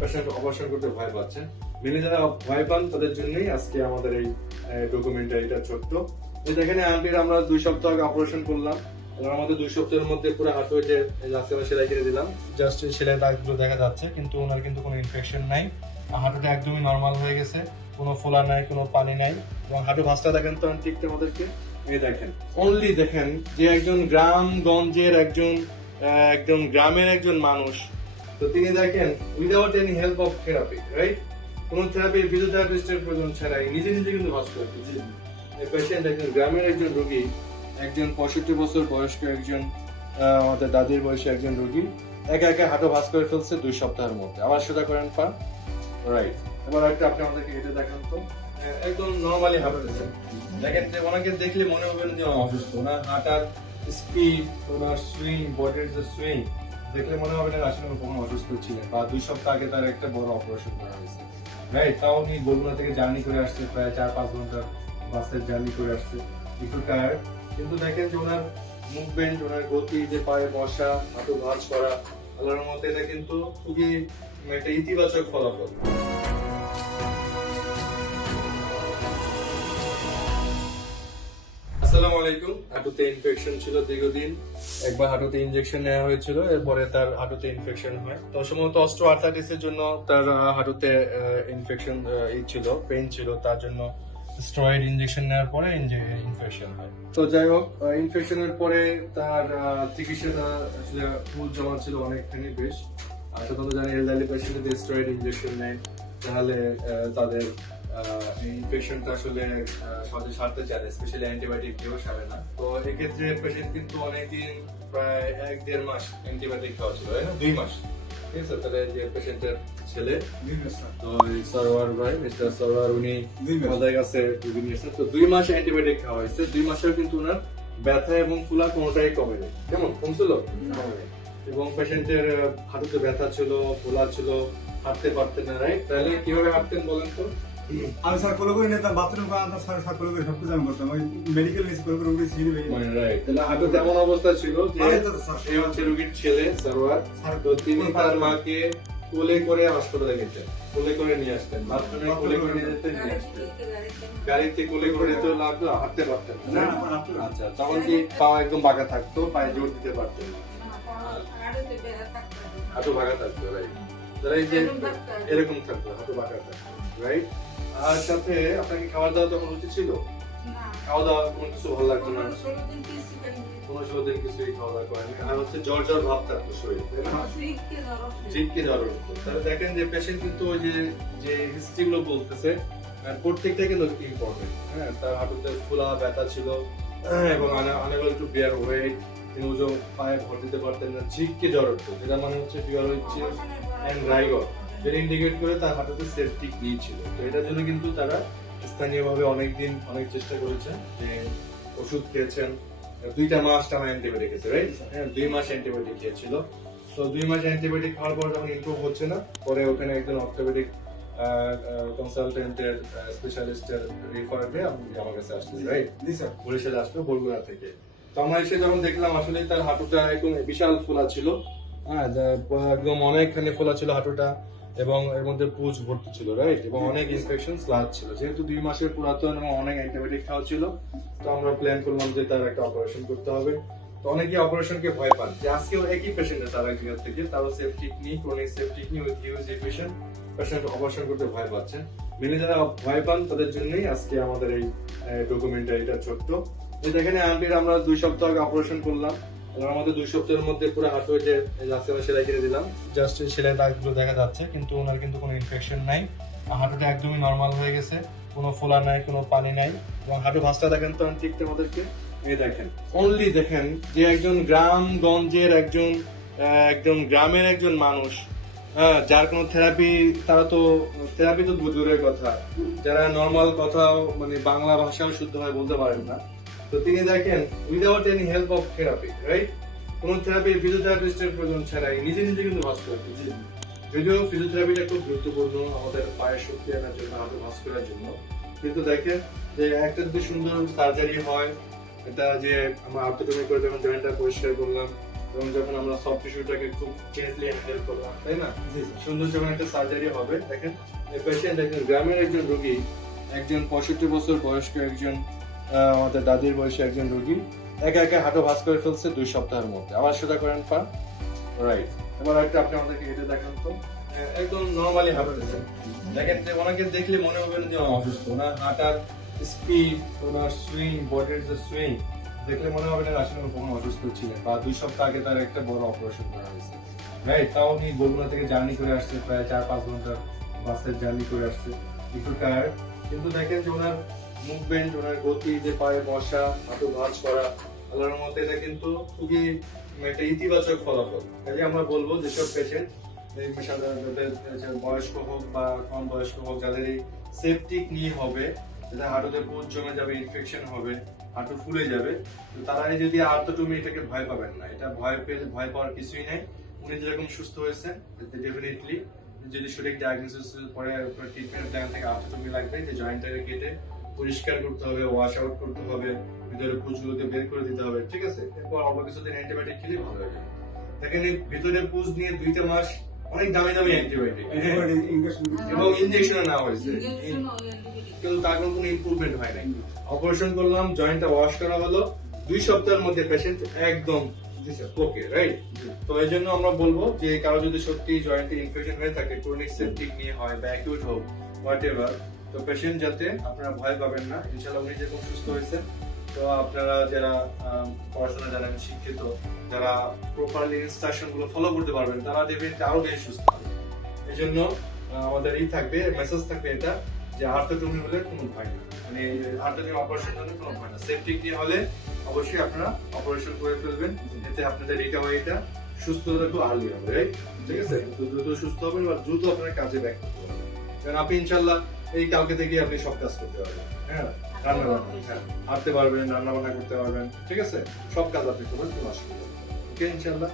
Patient operation করতে ভয় পাচ্ছেন। মেনলি যারা ভয় পান তাদের জন্যই আজকে আমাদের এই ডকুমেন্টারিটা ছোট্ট। এই দেখেন আন্টির আমরা 2 সপ্তাহ আগে অপারেশন করলাম। আমাদের 2 সপ্তাহের মধ্যে পুরো হাঁটু যে সেলাই করে দিলাম, জাস্ট সেলাই দাগগুলো দেখা যাচ্ছে, কিন্তু ওনার কিন্তু কোনো ইনফেকশন নাই। হাঁটুটা একদমই নর্মাল হয়ে গেছে, কোনো ফোলা নাই, কোনো পানি নাই। এবং হাঁটু ভাঁজটা দেখেন তো আন্টি আমাদেরকে, এই দেখেন অনলি দেখেন যে একজন গ্রামগঞ্জের একদম গ্রামের একজন মানুষ, তো তিনি দেখেন without any help of therapy, right? কোন থেরাপি ফিজিওথেরাপিস্টের প্রয়োজন ছাড়াই নিজে নিজে কিন্তু ভাঁজ করে দিচ্ছে। এই পেশেন্ট একজন গ্রামের একজন রোগী, একজন 65 বছর বয়স্ক একজন আমাদের দাদির বয়সী একজন রোগী একা একা হাঁটু ভাঁজ করে ফেলছে 2 সপ্তাহের মধ্যে। আবার সেটা করেন পা, রাইট? এবার একটা আপনি আমাদেরকে এটা দেখান তো, একদম নরমালি হাঁটতেছে। দেখেন যে ওনাকে দেখলে মনে হবে যে অসুস্থ, ওনার হাঁটার স্পিড, ওনার সুইং, বডির যে সুইং দেখলে মনে হবে না আসলে কোনো অসুস্থ ছিলেন। বা 2 সপ্তাহ আগে তার একটা বড় অপারেশন করা হয়েছে, রাইট? তাও উনি বগুড়া থেকে জার্নি করে আসছে, প্রায় 4-5 ঘন্টার বাসের জার্নি করে আসছে, একটু টায়ার্ড। কিন্তু দেখেন যে ওনার মুভমেন্ট, ওনার গতি, যে পায়ে বসা, হাঁটু ভাঁজ করা, আল্লাহর মধ্যে এটা কিন্তু খুবই একটা ইতিবাচক ফলাফল। আসসালামু আলাইকুম। হাঁটুতে ইনফেকশন ছিল দীর্ঘদিন, একবার হাঁটুতে ইনজেকশন নেওয়া হয়েছিল, এরপরে তার হাঁটুতে ইনফেকশন হয়। তো সম্ভবত অস্টিওআর্থ্রাইটিসের জন্য তার হাঁটুতে ইনফেকশন ছিল, পেইন ছিল, তার জন্য স্টেরয়েড ইনজেকশন নেওয়ার পরে ইনফেকশন হয়। তো যাই হোক, ইনফেকশনের পরে তার চিকিৎসাটা আসলে ফুল জমা ছিল অনেকখানি বেশ। সাধারণত জানি এলডারলি পেশেন্ট যদি স্টেরয়েড ইনজেকশন নেয় তাহলে তাদের ইনফেকশনটা আসলে সহজে সারতে চায়, স্পেশালি অ্যান্টিবায়োটিক দিয়েও সারে না। তো এক্ষেত্রে পেশেন্ট কিন্তু অনেকদিন, প্রায় 1-1.5 মাস অ্যান্টিবায়োটিক খাওয়া ছিল, 2 মাস। ঠিক আছে, তাহলে যে পেশেন্টের ছেলে তো সরওয়ার ভাই, মিস্টার সরওয়ার, উনি আমাদের কাছে রোগী নিয়েছেন। তো 2 মাস অ্যান্টিবায়োটিক খাওয়া হয়েছে। 2 মাসেও কিন্তু ওনার ব্যথা এবং ফুলা কোনোটাই কমেনি। কেমন কমছিল? এবং পেশেন্টের হাঁটুতে ব্যথা ছিল, ফোলা ছিল, হাঁটতে পারতেন না, রাইট? তাহলে কিভাবে হাঁটতেন বলেন তো? আমি স্যার কোলে করে নিতাম, বাথরুম করে আনতাম, স্যার কোলে করে সবকিছু আমি করতাম, ওই মেডিকেল নিয়ে কোলে করে উঠে ছিঁড়ে মানে রাইট। তাহলে হাঁটু তেমন অবস্থা ছিল যে এই হচ্ছে রোগীর ছেলে সরওয়ার, তো তিনি তার মাকে কোলে করে হাসপাতালে নিতেন, কোলে করে নিয়ে আসতেন, বাথরুমে কোলে করে নিয়ে যেতেন, গাড়িতে কোলে করে যেতে লাগতো, হাঁটতে পারতেন না। আচ্ছা, তখন কি পা একদম বাঁকা থাকতো, পায়ে জোর দিতে পারতেন, হাঁটু বাঁকা থাকতো, রাইট? তাহলে এই যে এরকম থাকতো, হাঁটু বাঁকা থাকতো, রাইট? আর সাথে আপনাকে খাওয়া দাওয়া তখন উচিত ছিল? খাওয়া দাওয়া কোনো কিছু ভালো লাগতো না, 15-16 দিন কিছুই খাওয়া দাওয়া করেনি। আর হচ্ছে জ্বর জ্বর ভাব থাকতো শরীরে, জিতকে জ্বর হতো। তাহলে দেখেন যে পেশেন্ট কিন্তু ওই যে হিস্ট্রি গুলো বলতেছে প্রত্যেকটা কিন্তু ইম্পর্টেন্ট। হ্যাঁ, তার হাঁটুতে ফোলা, ব্যথা ছিল এবং আনেবল টু বিয়ার ওয়েট, তিনি ওজন পায়ে ভর দিতে পারতেন না, ঝিককে জ্বর হতো, যেটা মানে হচ্ছে ফিভার হচ্ছে এন্ড রাইগর, যেটা ইন্ডিকেট করে তার হাঁটুতে সেপটিক ছিল। তো এটার জন্য কিন্তু তারা স্থানীয়ভাবে অনেকদিন অনেক চেষ্টা করেছে, যে ওষুধ খেয়েছেন, 2 মাস টানা অ্যান্টিবায়োটিক খেয়েছে, রাইট? হ্যাঁ, 2 মাস অ্যান্টিবায়োটিক খেয়েছিল। তো 2 মাস অ্যান্টিবায়োটিক খাওয়ার পর যখন ইমপ্রুভ হচ্ছে না, পরে ওখানে একজন অর্থোপেডিক কনসালটেন্টের স্পেশালিস্টের রেফারে আমার কাছে আসছে, রাইট? বরিশালে আসলো, বরগুনা থেকে। তো আমরা এসে যখন দেখলাম আসলে তার হাঁটুটা একদম বিশাল ফোলা ছিল, হ্যাঁ, একদম অনেকখানি ফোলা ছিল হাঁটুটা, এবং এর মধ্যে পুজ ভর্তি ছিল, রাইট? এবং অনেক ইনফেকশন স্লাজ ছিল। যেহেতু 2 মাসের পুরাতন এবং অনেক অ্যান্টিবায়োটিক খাওয়া ছিল, তো আমরা প্ল্যান করলাম যে তার একটা অপারেশন করতে হবে। তো অনেকে অপারেশনকে ভয় পান, যে আজকেও একই পেশেন্টের তার এক জায়গা থেকে, তারও সেপটিক নি, ক্রনিক সেপটিক নি with huge infection, patient operation করতে ভয় পাচ্ছেন। মেনলি যারা ভয় পান তাদের জন্যই আজকে আমাদের এই ডকুমেন্টারিটা ছোট্ট। এই দেখেন আন্টির আমরা 2 সপ্তাহ আগে অপারেশন করলাম। আমাদের 2 সপ্তাহের মধ্যে পুরো হাঁটু যে সেলাই করে দিলাম, জাস্ট সেলাই দাগগুলো দেখা যাচ্ছে, কিন্তু ওনার কিন্তু কোনো ইনফেকশন নাই। হাঁটুটা একদমই নর্মাল হয়ে গেছে, কোনো ফোলা নাই, কোনো পানি নাই। এবং হাঁটু ভাঁজটা দেখেন তো আন্টি আমাদেরকে, এই দেখেন অনলি দেখেন যে একজন গ্রামগঞ্জের একদম গ্রামের একজন মানুষ, হ্যাঁ, যার কোনো থেরাপি, তারা তো থেরাপি তো দূরের কথা, যারা নর্মাল কথাও মানে বাংলা ভাষাও শুদ্ধভাবে বলতে পারেন না, তো তিনি দেখেন without any help of therapy, right? কোন থেরাপি ফিজিওথেরাপিস্টের প্রয়োজন ছাড়াই নিজে নিজে কিন্তু ভাঁজ করে দিচ্ছে। যদিও ফিজিওথেরাপিটা খুব গুরুত্বপূর্ণ আমাদের পায়ের শক্তি আনার জন্য, হাঁটু ভাঁজ করার জন্য, কিন্তু দেখেন যে একটা যদি সুন্দর সার্জারি হয়, এটা যে আমরা আর্থোটমি করে যখন জয়েন্টটা পরিষ্কার করলাম, এবং যখন আমরা সফট টিস্যুটাকে খুব জেন্টলি হ্যান্ডেল করলাম, তাই না? জি স্যার। সুন্দর যখন একটা সার্জারি হবে, দেখেন এই পেশেন্ট একজন গ্রামের একজন রোগী, একজন 65 বছর বয়স্ক একজন আমাদের দাদির বয়সী একজন রোগী একা একা হাঁটু ভাঁজ করে ফেলছে 2 সপ্তাহের মধ্যে। আবার সেটা করেন পা, রাইট। এবার একটা আপনি আমাদেরকে এটা দেখান তো, একদম নরমালি হাঁটতেছে। দেখেন যে ওনাকে দেখলে মনে হবে না যে অসুস্থ, ওনার হাঁটার স্পিড, ওনার সুইং, বডির যে সুইং দেখলে মনে হবে না আসলে কোনো অসুস্থ ছিলেন, বা 2 সপ্তাহ আগে তার একটা বড় অপারেশন করা হয়েছে, রাইট। তাও উনি বগুড়া থেকে জার্নি করে আসছে, প্রায় 4-5 ঘন্টা বাসের জার্নি করে আসছে, একটু টায়ার্ড, কিন্তু দেখেন যে ওনার মুভমেন্ট, ওনার গতি, যে পায়ে বসা, হাঁটু ভাঁজ করা, আল্লাহর মতে এটা কিন্তু খুবই একটা ইতিবাচক ফলাফল। কাজে আমরা বলবো যেসব পেশেন্ট বয়স্ক হোক বা কম বয়স্ক হোক, যাদের এই সেপটিক নি হবে, যেটা হাঁটুতে পুজ জমে যাবে, ইনফেকশন হবে, হাঁটু ফুলে যাবে, তো তারা যদি আর্থোটমি এটাকে ভয় পাবেন না। এটা ভয় পাওয়ার কিছুই নাই। উনি যেরকম সুস্থ হয়েছেন, ডেফিনেটলি যদি সঠিক ডায়াগনোসিস পরে ট্রিটমেন্ট প্ল্যান থেকে আর্থোটমি লাগবে, যে জয়েন্টটাকে কেটে পরিষ্কার করতে হবে, ওয়াশ আউট করতে হবে, ভিতরে পুজগুলোকে বের করে দিতে হবে, ঠিক আছে? এরপর অল্প কিছুদিন অ্যান্টিবায়োটিক খেলে ভালো হয়ে যাবে। দেখেন এই ভিতরে পুজ নিয়ে 2টা মাস অনেক দামি দামি অ্যান্টিবায়োটিক এবং ইনজেকশন নেওয়া হয়েছে, কিন্তু তার কোনো ইমপ্রুভমেন্ট হয় নাই। অপারেশন করলাম, জয়েন্টটা ওয়াশ করা হলো, 2 সপ্তাহের মধ্যে পেশেন্ট একদম ওকে, রাইট। তো এই জন্য আমরা বলবো যে কারো যদি সত্যি জয়েন্টে ইনফেকশন হয়ে থাকে, ক্রনিক সেপটিক নিয়ে হয় বা অ্যাকিউট হোক, হোয়াটএভার, তো পেশেন্ট যাতে আপনারা ভয় পাবেন না। ইনশাআল্লাহ উনি যেরকম সুস্থ হয়েছেন, তো আপনারা যারা পড়াশোনা জানেন, শিক্ষিত, যারা প্রপারলি ইনস্ট্রাকশন গুলো ফলো করতে পারবেন, তারা দেখবেন আরো বেশি সুস্থ হবে। এই জন্য আমাদের থাকবে, মেসেজ থাকবে এটা, যে আর্থোটমি হলে কোনো ভয় নেই, মানে আর্থোটমি অপারেশন হলে কোনো ভয় না। সেপটিক নিয়ে হলে অবশ্যই আপনারা অপারেশন করে ফেলবেন, এতে আপনাদের রিকভারিটা, সুস্থতা একটু আর্লি হবে, রাইট? ঠিক আছে, দ্রুত সুস্থ হবেন বা দ্রুত আপনার কাজে ব্যাক করতে পারবেন। কারণ আপনি ইনশাল্লাহ এই কালকে থেকে আপনি সব কাজ করতে পারবেন, হ্যাঁ, রান্না বান্না, হাঁটতে পারবেন, রান্না বান্না করতে পারবেন, ঠিক আছে, সব কাজ আপনি করবেন, কোনো অসুবিধা নেই। ওকে, ইনশাল্লাহ।